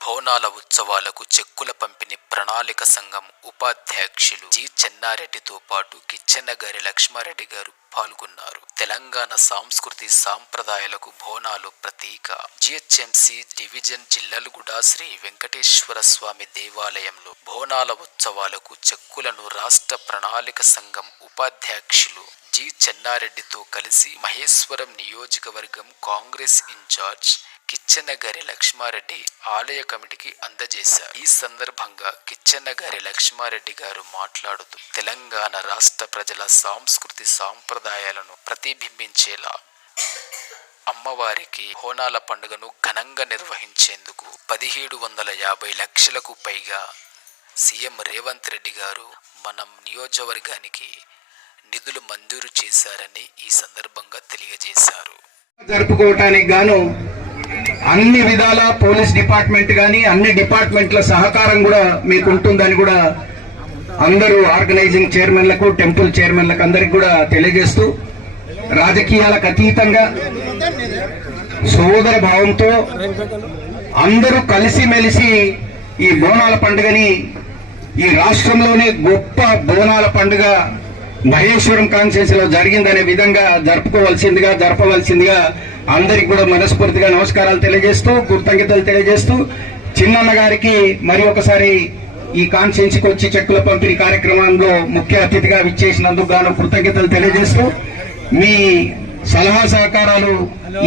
బోనాల ఉత్సవాలకు చెక్కుల పంపిణీ ప్రణాళిక సంఘం ఉపాధ్యక్షులు జి చెన్నారెడ్డితో పాటు కిచ్చెన్నగారి లక్ష్మారెడ్డి గారు పాల్గొన్నారు. తెలంగాణ సంస్కృతి సాంప్రదాయాలకు బోనాలు ప్రతీక. జిహెచ్ఎంసి డివిజన్ జిల్లలుగూడ శ్రీ వెంకటేశ్వర స్వామి దేవాలయంలో బోనాల ఉత్సవాలకు చెక్కులను రాష్ట్ర ప్రణాళిక సంఘం ఉపాధ్యక్షులు జి చెన్నారెడ్డితో కలిసి మహేశ్వరం నియోజకవర్గం కాంగ్రెస్ ఇన్ఛార్జ్ కిచ్చెన్నగారి లక్ష్మారెడ్డి ఆలయ కమిటీకి అందజేశారు. ఈ సందర్భంగా కిచ్చెన్నగారి లక్ష్మారెడ్డి గారు మాట్లాడుతూ తెలంగాణ రాష్ట్ర ప్రజల సంస్కృతి సాంప్రదాయాలను ప్రతిబింబించేలా అమ్మవారికి బోనాల పండుగను ఘనంగా నిర్వహించేందుకు 1750 లక్షలకు పైగా సీఎం రేవంత్ రెడ్డి గారు మన నియోజకవర్గానికి నిధులు మంజూరు చేశారని ఈ సందర్భంగా తెలియజేశారు. జరుపుకోవటానికి గాను అన్ని విధాల పోలీస్ డిపార్ట్మెంట్ గాని అన్ని డిపార్ట్మెంట్ల సహకారం కూడా మీకు ఉంటుందని కూడా అందరూ ఆర్గనైజింగ్ చైర్మన్లకు టెంపుల్ చైర్మన్లకు అందరికి కూడా తెలియజేస్తూ రాజకీయాలకు అతీతంగా సోదర భావంతో అందరూ కలిసిమెలిసి ఈ బోనాల పండుగని ఈ రాష్ట్రంలోనే గొప్ప బోనాల పండుగ మహేశ్వరం కాన్స్టిట్యున్సీ లో జరిగిందనే విధంగా జరపవలసిందిగా అందరికి కూడా మనస్ఫూర్తిగా నమస్కారాలు తెలియజేస్తూ కృతజ్ఞతలు తెలియజేస్తూ చిన్నన్న గారికి మరి ఒకసారి ఈ కాన్స్టిట్యున్సీకి వచ్చి చెక్కుల పంపిణీ కార్యక్రమంలో ముఖ్య అతిథిగా విచ్చేసినందుకు గాను కృతజ్ఞతలు తెలియజేస్తూ మీ సలహా సహకారాలు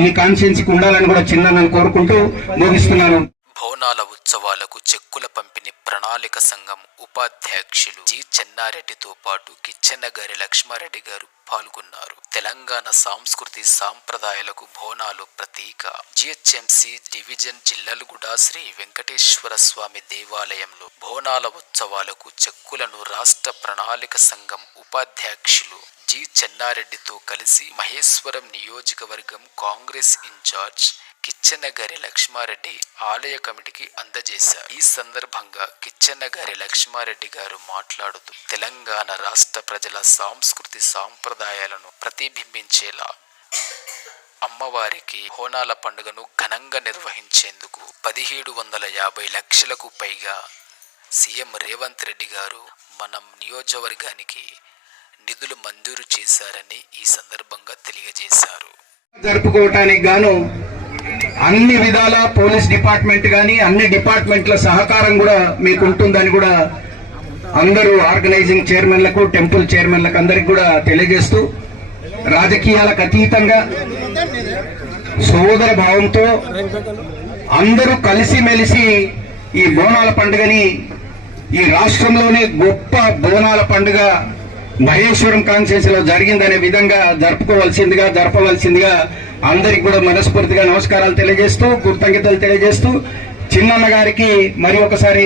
ఈ కాన్స్టిట్యున్సీకి ఉండాలని కూడా చిన్నన్నను కోరుకుంటూ ముగిస్తున్నాను. బోనాల ఉత్సవాలకు చెక్కుల పంపిణీ ప్రణాళిక సంఘం ఉపాధ్యక్షులు జి చెన్నారెడ్డితో పాటు కిచ్చెన్నగారి లక్ష్మారెడ్డి గారు పాల్గొన్నారు. తెలంగాణ సంస్కృతి సాంప్రదాయాలకు బోనాలు ప్రతీక. జిహెచ్ఎంసి డివిజన్ జిల్లలుగూడ శ్రీ వెంకటేశ్వర స్వామి దేవాలయంలో బోనాల ఉత్సవాలకు చెక్కులను రాష్ట్ర ప్రణాళిక సంఘం ఉపాధ్యక్షులు జి చెన్నారెడ్డితో కలిసి మహేశ్వరం నియోజకవర్గం కాంగ్రెస్ ఇన్ఛార్జ్ కిచ్చెన్నగారి లక్ష్మారెడ్డి ఆలయ కమిటీకి అందజేశారు. ఈ సందర్భంగా కిచ్చెన్నగారి లక్ష్మారెడ్డి గారు మాట్లాడుతూ తెలంగాణ రాష్ట్ర ప్రజల సంస్కృతి సాంప్రదాయాలను ప్రతిబింబించేలా అమ్మవారికి బోనాల పండుగను ఘనంగా నిర్వహించేందుకు 1750 లక్షలకు పైగా సీఎం రేవంత్ రెడ్డి గారు మన నియోజకవర్గానికి నిధులు మంజూరు చేశారని ఈ సందర్భంగా తెలియజేశారు. జరుపుకోవటానికి గాను అన్ని విధాల పోలీస్ డిపార్ట్మెంట్ గాని అన్ని డిపార్ట్మెంట్ల సహకారం కూడా మీకు ఉంటుందని కూడా అందరూ ఆర్గనైజింగ్ చైర్మన్లకు టెంపుల్ చైర్మన్లకు అందరికి కూడా తెలియజేస్తూ రాజకీయాలకు అతీతంగా సోదర భావంతో అందరూ కలిసిమెలిసి ఈ బోనాల పండుగని ఈ రాష్ట్రంలోనే గొప్ప బోనాల పండుగ మహేశ్వరం కాన్స్టిట్యున్సీలో జరిగిందనే విధంగా జరపవలసిందిగా అందరికి కూడా మనస్ఫూర్తిగా నమస్కారాలు తెలియజేస్తూ కృతజ్ఞతలు తెలియజేస్తూ చిన్నన్న గారికి మరి ఒకసారి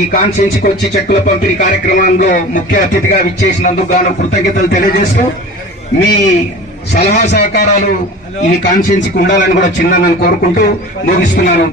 ఈ కాన్స్టిట్యున్సీకి వచ్చి చెక్కుల పంపిణీ కార్యక్రమంలో ముఖ్య అతిథిగా విచ్చేసినందుకు గాను కృతజ్ఞతలు తెలియజేస్తూ మీ సలహా సహకారాలు ఈ కాన్స్టిట్యున్సీకి ఉండాలని కూడా చిన్నన్నను కోరుకుంటూ ముగిస్తున్నాను.